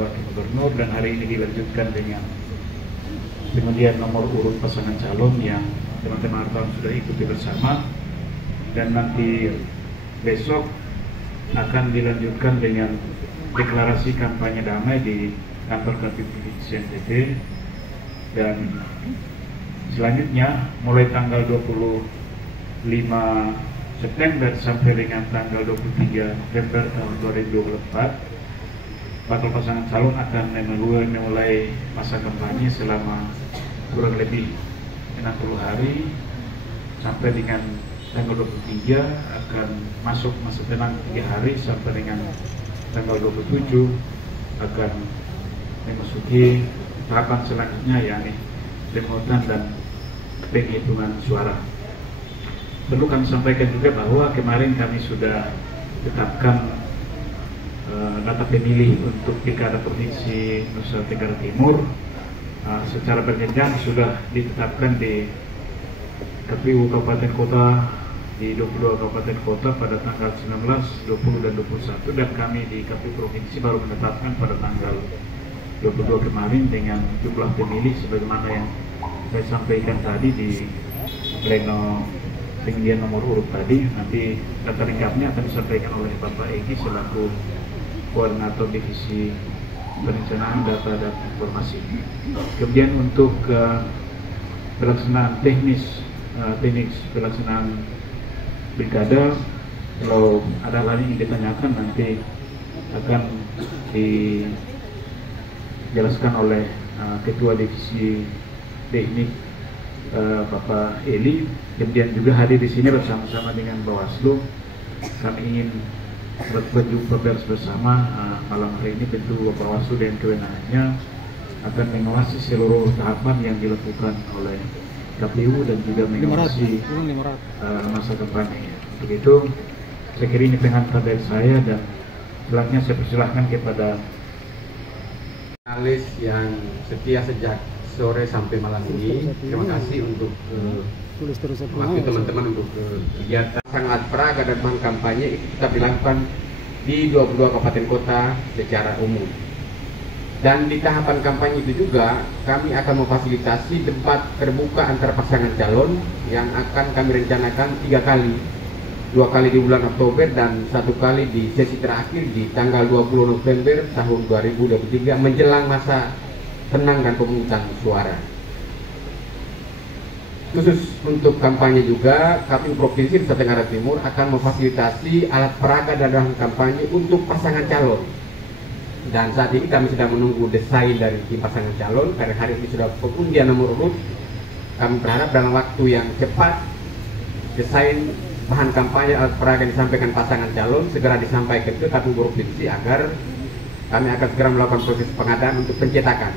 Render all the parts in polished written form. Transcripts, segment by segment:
wakil gubernur, dan hari ini dilanjutkan dengan pengundian nomor urut pasangan calon yang teman-teman wartawan sudah ikuti bersama, dan nanti besok akan dilanjutkan dengan deklarasi kampanye damai di kantor KPU Provinsi NTB, dan selanjutnya mulai tanggal 25 September sampai dengan tanggal 23 November tahun 2024 bakal pasangan calon akan memulai masa kampanye selama kurang lebih 60 hari sampai dengan tanggal 23 akan masuk masa tenang 3 hari sampai dengan tanggal 27 akan memasuki tahapan selanjutnya, yakni pemungutan dan penghitungan suara. Perlu kami sampaikan juga bahwa kemarin kami sudah tetapkan data pemilih untuk Pilkada Provinsi Nusa Tenggara Timur secara berjenjang sudah ditetapkan di KPU Kabupaten Kota di 22 kabupaten kota pada tanggal 19, 20, dan 21, dan kami di KPU Provinsi baru menetapkan pada tanggal 22 kemarin dengan jumlah pemilih sebagaimana yang saya sampaikan tadi di pleno pengundian nomor urut tadi. Nanti data lengkapnya akan disampaikan oleh Bapak Egi selaku Koordinator Divisi Perencanaan Data dan Informasi. Kemudian untuk pelaksanaan teknik pelaksanaan pilkada, kalau ada hal yang ditanyakan nanti akan dijelaskan oleh Ketua Divisi Teknik Bapak Eli. Kemudian juga hadir di sini bersama-sama dengan Bawaslu. Kami ingin berjumpa pers bersama malam hari ini. Tentu Bawaslu dengan kewenangannya akan mengawasi seluruh tahapan yang dilakukan oleh KPU dan juga mengawasi masa kampanye. Begitu, saya kira ini pengantar dari saya, dan selanjutnya saya persilahkan kepada jurnalis yang setia sejak sore sampai malam ini. Terima kasih untuk waktu teman-teman untuk kegiatan sangat peraga dan bahan kampanye itu tetap dilakukan di 22 kabupaten kota secara umum. Dan di tahapan kampanye itu juga kami akan memfasilitasi debat terbuka antar pasangan calon yang akan kami rencanakan 3 kali, 2 kali di bulan Oktober dan 1 kali di sesi terakhir di tanggal 20 November tahun 2023 menjelang masa tenang dan pemungutan suara. Khusus untuk kampanye juga, KPU Provinsi Nusa Tenggara Timur akan memfasilitasi alat peraga dan bahan kampanye untuk pasangan calon. Dan saat ini kami sedang menunggu desain dari tim pasangan calon, karena hari ini sudah pengundian nomor urut. Kami berharap dalam waktu yang cepat desain bahan kampanye alat peraga yang disampaikan pasangan calon segera disampaikan ke KPU Provinsi agar kami akan segera melakukan proses pengadaan untuk pencetakan,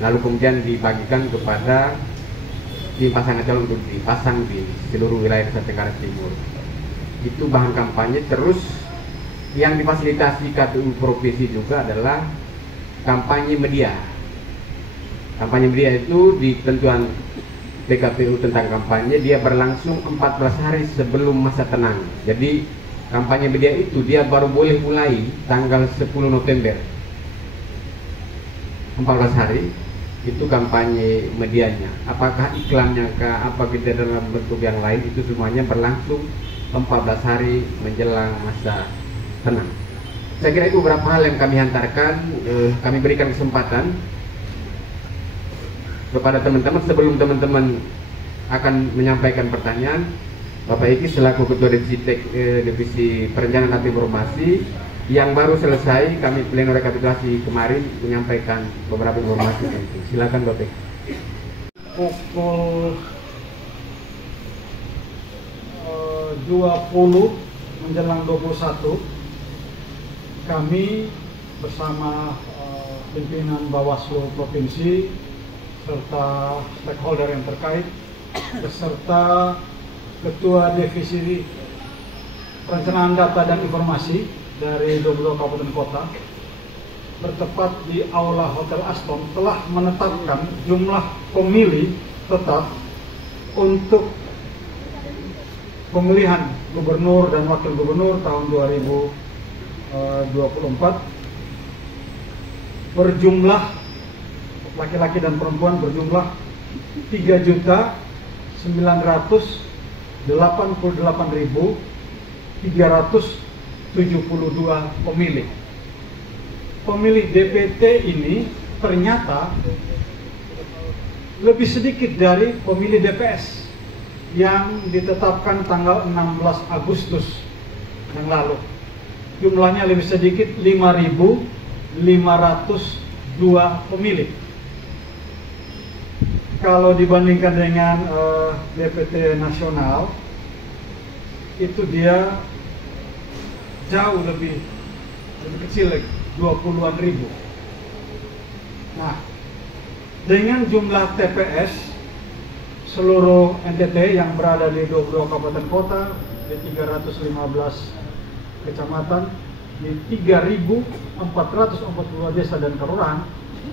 lalu kemudian dibagikan kepada tim pasangan calon untuk dipasang di seluruh wilayah Nusa Tenggara Timur. Itu bahan kampanye. Terus yang difasilitasi KPU Provinsi juga adalah kampanye media. Kampanye media itu di ketentuan PKPU tentang kampanye dia berlangsung 14 hari sebelum masa tenang. Jadi kampanye media itu dia baru boleh mulai tanggal 10 November. 14 hari itu kampanye medianya. Apakah iklannya kah, apa kita dalam bentuk yang lain, itu semuanya berlangsung 14 hari menjelang masa tenang. Saya kira itu beberapa hal yang kami hantarkan. Kami berikan kesempatan kepada teman-teman sebelum teman-teman akan menyampaikan pertanyaan. Bapak Egi selaku Ketua Divisi Perencanaan dan Informasi yang baru selesai kami pleno rekapitulasi kemarin menyampaikan beberapa informasi. Silakan Bapak Egi. Pukul 20 menjelang 21 kami bersama pimpinan Bawaslu Provinsi serta stakeholder yang terkait beserta Ketua Divisi Perencanaan Data dan Informasi dari 22 kabupaten kota bertempat di Aula Hotel Aston telah menetapkan jumlah pemilih tetap untuk pemilihan gubernur dan wakil gubernur tahun 2024 berjumlah laki-laki dan perempuan berjumlah 3.088.372 pemilih. Pemilih DPT ini ternyata lebih sedikit dari pemilih DPS yang ditetapkan tanggal 16 Agustus yang lalu. Jumlahnya lebih sedikit 5.502 pemilih. Kalau dibandingkan dengan DPT nasional, itu dia jauh lebih kecil lagi, 20-an ribu. Nah, dengan jumlah TPS seluruh NTT yang berada di 22 kabupaten kota, di 315 kecamatan, di 3.442 desa dan kelurahan,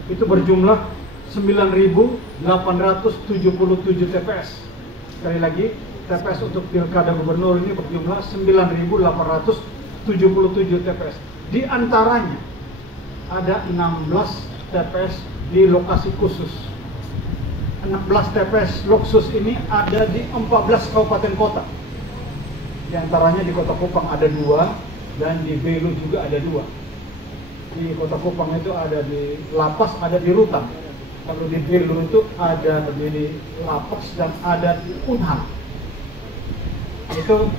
itu berjumlah 9.877 TPS. Sekali lagi, TPS untuk pilkada gubernur ini berjumlah 9.877 TPS. Di antaranya ada 16 TPS di lokasi khusus. 16 TPS loksus ini ada di 14 kabupaten kota. Di antaranya di Kota Kupang ada 2 dan di Belu juga ada 2. Di Kota Kupang itu ada di Lapas, ada di Rutan. Kalau di Belu itu ada di Lapas dan ada di Unhal. Itu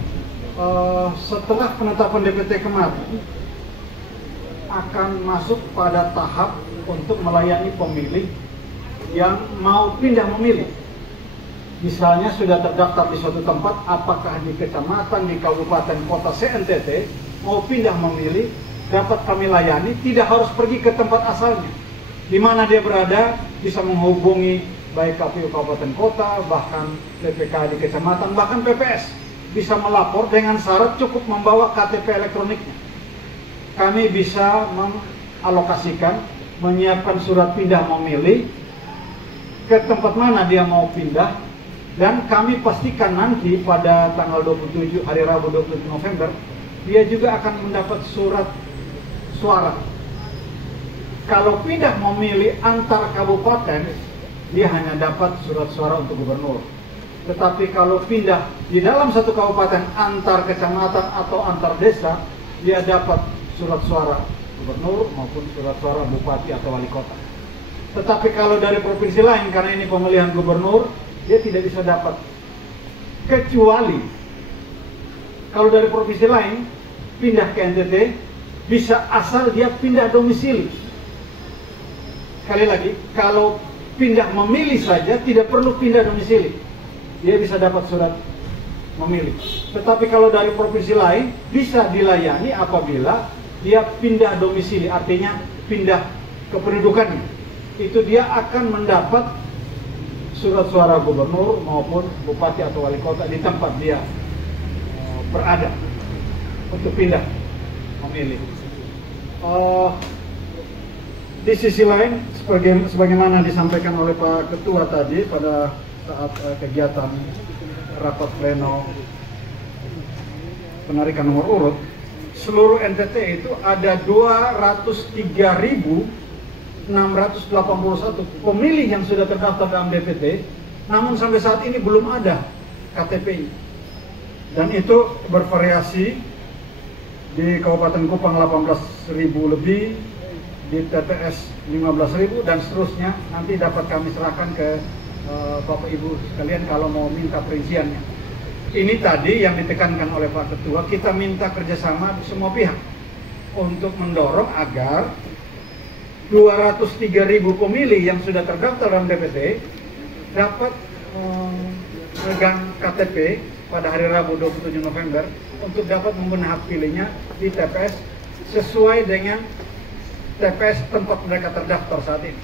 setelah penetapan DPT kemarin akan masuk pada tahap untuk melayani pemilih yang mau pindah memilih. Misalnya sudah terdaftar di suatu tempat, apakah di kecamatan, di kabupaten, kota se-NTT, mau pindah memilih, dapat kami layani, tidak harus pergi ke tempat asalnya. Di mana dia berada, bisa menghubungi baik KPU kabupaten kota, bahkan PPK di kecamatan, bahkan PPS. Bisa melapor dengan syarat cukup membawa KTP elektroniknya. Kami bisa mengalokasikan, menyiapkan surat pindah memilih ke tempat mana dia mau pindah, dan kami pastikan nanti pada tanggal 27 hari Rabu 27 November dia juga akan mendapat surat suara. Kalau pindah memilih antar kabupaten, dia hanya dapat surat suara untuk gubernur. Tetapi kalau pindah di dalam satu kabupaten antar kecamatan atau antar desa, dia dapat surat suara gubernur maupun surat suara bupati atau wali kota. Tetapi kalau dari provinsi lain, karena ini pemilihan gubernur, dia tidak bisa dapat. Kecuali kalau dari provinsi lain pindah ke NTT, bisa asal dia pindah domisili. Sekali lagi, kalau pindah memilih saja tidak perlu pindah domisili, dia bisa dapat surat memilih. Tetapi kalau dari provinsi lain bisa dilayani apabila dia pindah domisili, artinya pindah kependudukannya. Itu dia akan mendapat surat suara gubernur maupun bupati atau wali kota di tempat dia berada untuk pindah memilih. Di sisi lain, sebagaimana disampaikan oleh Pak Ketua tadi pada saat kegiatan rapat pleno penarikan nomor urut, seluruh NTT itu ada 203.681 pemilih yang sudah terdaftar dalam DPT, namun sampai saat ini belum ada KTP. Dan itu bervariasi, di Kabupaten Kupang 18.000 lebih, di TPS 15.000 dan seterusnya. Nanti dapat kami serahkan ke Bapak Ibu sekalian kalau mau minta perinciannya. Ini tadi yang ditekankan oleh Pak Ketua, kita minta kerjasama semua pihak untuk mendorong agar 203.000 pemilih yang sudah terdaftar dalam DPT dapat memegang KTP pada hari Rabu 27 November untuk dapat menggunakan hak pilihnya di TPS sesuai dengan TPS tempat mereka terdaftar saat ini.